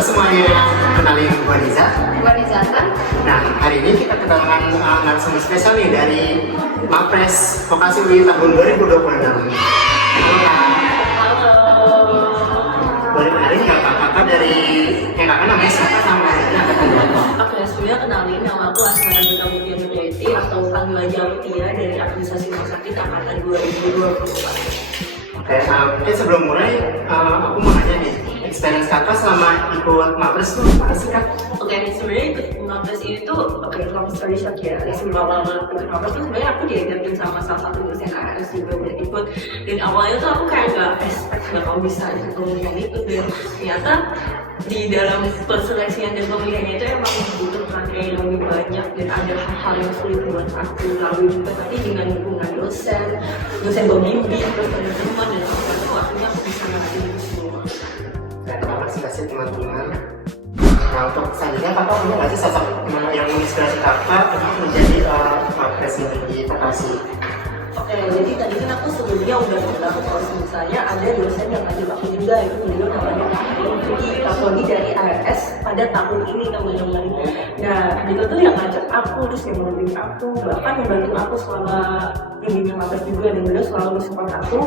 semuanya, kenalin gue Riza. Gue Rizata. Nah, hari ini kita kedatangan narasumber spesial nih dari Mapres Vokasi UI tahun 2026. Boleh kenalin kakak dari kakak namanya siapa sama angkatan berapa? Oke, sebenarnya kenalin nama aku Asmara Gita Mutia Nureti atau panggilan Jamutia dari Administrasi Rumah Sakit Angkatan 2024. Oke, mungkin sebelum mulai aku mau nanya nih, experience kakak selama ikut Mapres tuh apa sih kak? Oke, sebenarnya ikut Mapres ini tuh, long story short ya, sebelum awal ikut Mapres tuh sebenarnya aku diajarin sama salah satu dosen AS juga udah ikut. Dan awalnya tuh aku kayak gak expect bakal bisa kemudian ikut, dan ternyata di dalam perseleksian dan pemilihannya itu emang butuh materi yang lebih banyak dan ada hal-hal yang sulit buat aku lalui juga, tapi dengan dukungan dosen pembimbing, terus teman-teman dan kawan-kawan itu akhirnya aku bisa ngelakuin itu semua. Dan terima kasih teman-teman. Nah, untuk selanjutnya kakak punya nggak sih sosok yang menginspirasi kakak untuk menjadi Mapres di Vokasi? Oke, jadi tadi kan aku sebelumnya udah bilang kalau misalnya ada dosen yang ngajak aku juga, itu beliau namanya Kapolri dari ARS pada tahun ini teman-teman. Nah, itu tuh yang ngajak aku, terus yang membimbing aku, bahkan membantu aku selama bimbingan Mapres juga, dan beliau selalu support aku,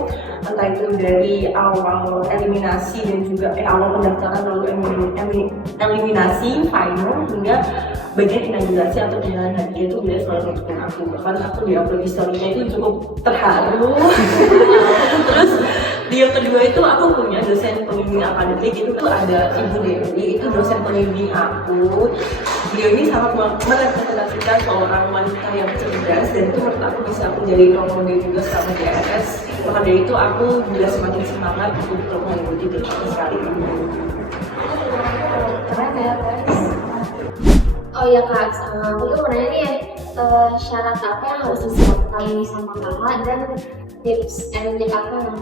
entah itu dari awal eliminasi dan juga awal pendaftaran lalu eliminasi final hingga bagian finalisasi atau penilaian hadiah itu beliau selalu mendukung aku. Bahkan aku di upload historinya itu cukup terharu. Terus di yang kedua itu aku punya dosen pembimbing akademik, itu tuh ada Ibu Dewi, itu dosen pembimbing aku. Beliau ini sangat merepresentasikan seorang wanita yang cerdas, dan itu menurut aku bisa menjadi role model juga selama di ARS. Maka dari itu aku juga semakin semangat untuk mengikuti kegiatan sekali ini. Keren ya, guys. Oh iya kak, aku tuh mau nanya nih, syarat apa yang harus disiapkan sama kakak dan tips and trick apa yang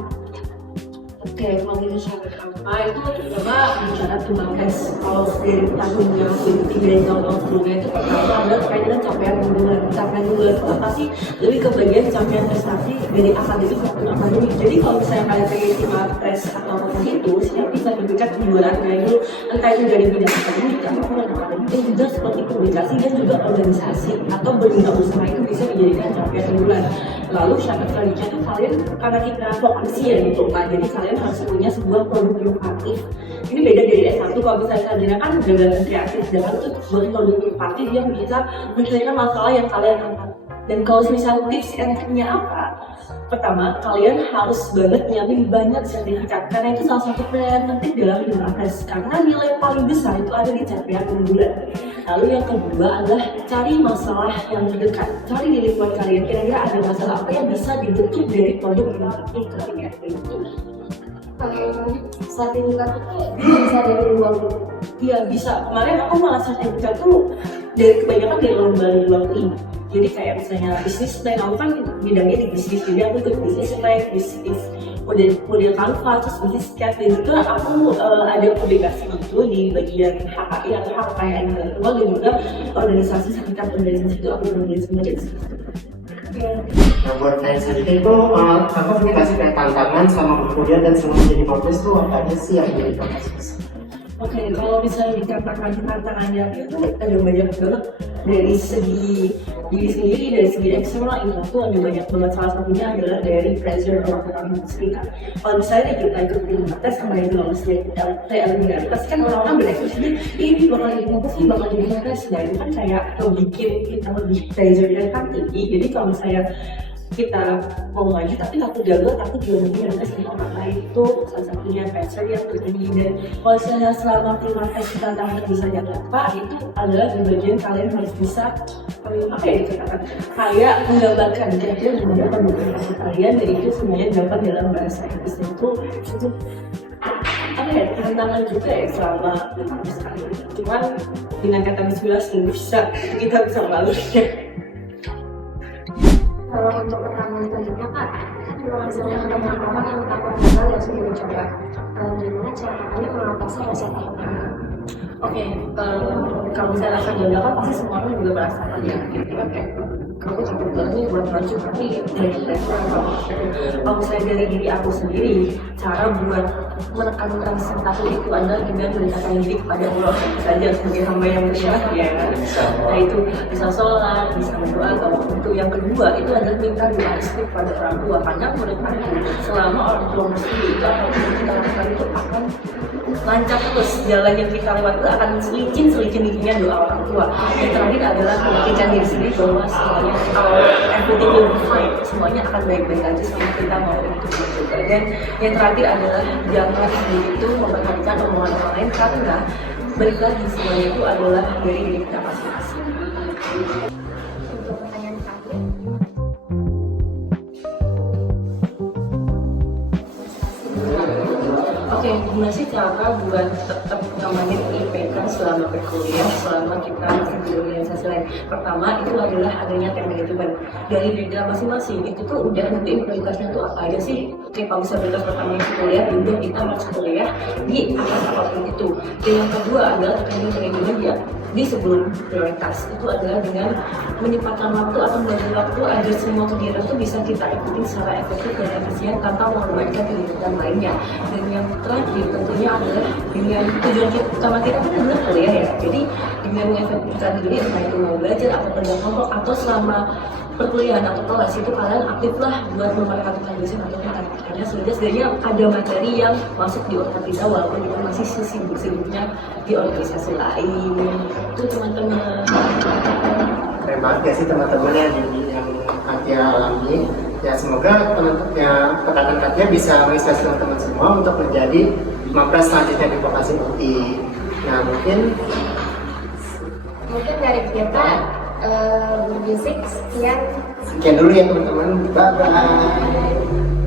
Oke, kalau ini syarat apa itu pertama bicara tentang tes. Kalau dari tahunnya 2023 dan tahun sebelumnya itu pertama adalah terkait dengan capaian bulan itu pasti lebih ke bagian capaian prestasi dari akademik maupun akademik. Jadi kalau misalnya kalian pengen ikut tes atau apapun itu, setiap bisa berbicara kejuaraannya itu entah itu dari bidang akademik ataupun akademik, dan juga seperti komunikasi dan juga organisasi atau berwirausaha itu bisa dijadikan capaian bulan. Lalu syarat selanjutnya itu kalian, karena kita vokasi ya gitu kan, jadi kalian harus punya sebuah produk inovatif. Ini beda dari S1, kalau misalnya sarjana kan gagasan kreatif, sedangkan itu buat produk inovatif yang bisa menyelesaikan masalah yang kalian angkat. Dan kalau misalnya tips and triknya apa? Pertama, kalian harus banget nyiapin banyak sertifikat, karena itu salah satu penilaian penting dalam Mapres, karena nilai paling besar itu ada di capaian unggulan. Lalu yang kedua adalah cari masalah yang terdekat, cari di lingkungan kalian kira-kira ada masalah apa yang bisa dibentuk dari produk inovatif kalian itu. sertifikat itu bisa dari luar gitu? Iya bisa, kemarin aku malah sertifikat tuh dari kebanyakan dari luar ini. Jadi kayak misalnya bisnis plan, aku kan bidangnya di bisnis, jadi aku ikut bisnis plan, bisnis model Canva, terus bisnis sketch, dan itu aku ada publikasi itu di bagian HKI atau hak kekayaan intelektual, dan juga organisasi sekitar organisasi itu aku menulis sendiri. Nah, buat saya sendiri itu kakak punya kasih kayak tantangan sama kuliah dan selama jadi Mapres tuh apa aja sih yang jadi Mapres? Oke, kalau misalnya dikatakan tantangannya itu ada banyak banget, dari segi diri sendiri, dari segi eksternal itu ada banyak banget. Salah satunya adalah dari pressure orang-orang sekitar. Kalau misalnya kita ikut di tes sama yang lolos dari eliminasi, kan orang-orang berekspresi ini bakal jadi tes, ini bakal jadi tes, dan itu kan kayak bikin kita lebih pressure dan kan tinggi. Jadi kalau misalnya kita mau maju tapi takut gagal, takut juga mungkin ada sama orang lain, itu salah satunya pressure yang terjadi. Dan kalau misalnya selama tes tantangan bisa apa itu adalah di bagian kalian harus bisa apa ya dikatakan kayak menggambarkan kira-kira gimana pendukung kalian, dan itu semuanya dapat dalam bahasa Inggris. Itu apa ya, tantangan juga ya selama tes kali. Cuman dengan kata bismillah bisa kita bisa melaluinya. Kalau untuk pertanyaan selanjutnya kak, kalau misalnya ada orang yang takut gagal ya sudah mencoba, gimana cara kalian mengatasi rasa takut gagal? Oke, kalau misalnya rasa gagal kan pasti semua orang juga merasakan ya, gitu kan kayak kamu takut gagal nih buat maju, tapi dari kalau misalnya dari diri aku sendiri, cara buat menekankan sensasi itu adalah dengan mendekatkan diri kepada Allah saja sebagai hamba yang bersyukur ya. Nah itu bisa sholat, bisa berdoa. Kalau untuk yang kedua itu adalah minta doa istri kepada orang tua, karena menurut aku selama orang tua muslim itu apapun yang kita lakukan itu akan lancar terus, jalan yang kita lewat itu akan selicin-licinnya doa orang tua. Yang terakhir adalah meyakinkan diri sendiri bahwa semuanya everything will be fine, semuanya akan baik-baik aja selama kita mau itu juga. Dan yang terakhir adalah jangan begitu memperhatikan omongan orang lain, karena balik lagi semuanya itu adalah dari diri kita masing-masing. Untuk pertanyaan terakhir, Oke, gimana sih cara buat tetap ngamanin IPK selama berkuliah, selama kita masih di organisasi lain? Pertama, itu adalah adanya time management dari diri kita masing-masing. Itu tuh udah nentuin prioritasnya tuh apa aja sih. Oke, kalau misalnya prioritas pertama itu kuliah, udah kita masuk kuliah di atas apapun itu. Dan yang kedua adalah time management ya, di sebelum prioritas itu adalah dengan menyempatkan waktu atau membagi waktu agar semua kegiatan itu bisa kita ikuti secara efektif dan efisien tanpa mengorbankan kegiatan lainnya. Dan yang terakhir tentunya adalah dengan tujuan utama kita kan adalah kuliah ya. Jadi dengan mengefektifkan diri, entah itu mau belajar atau kerja kelompok atau selama perkuliahan atau kelas itu kalian aktiflah buat memperhatikan dosen atau karena setidaknya ada materi yang masuk di otak kita walaupun kita masih sibuk-sibuknya di organisasi lain. Itu teman-teman. Keren banget ya sih teman-teman yang Katia alami. Ya semoga teman-teman tekanan Katia bisa menginspirasi teman-teman semua untuk menjadi mapres selanjutnya di Vokasi Ukti. Nah mungkin dari kita berbisik sekian. sekian dulu ya teman-teman. Bye bye.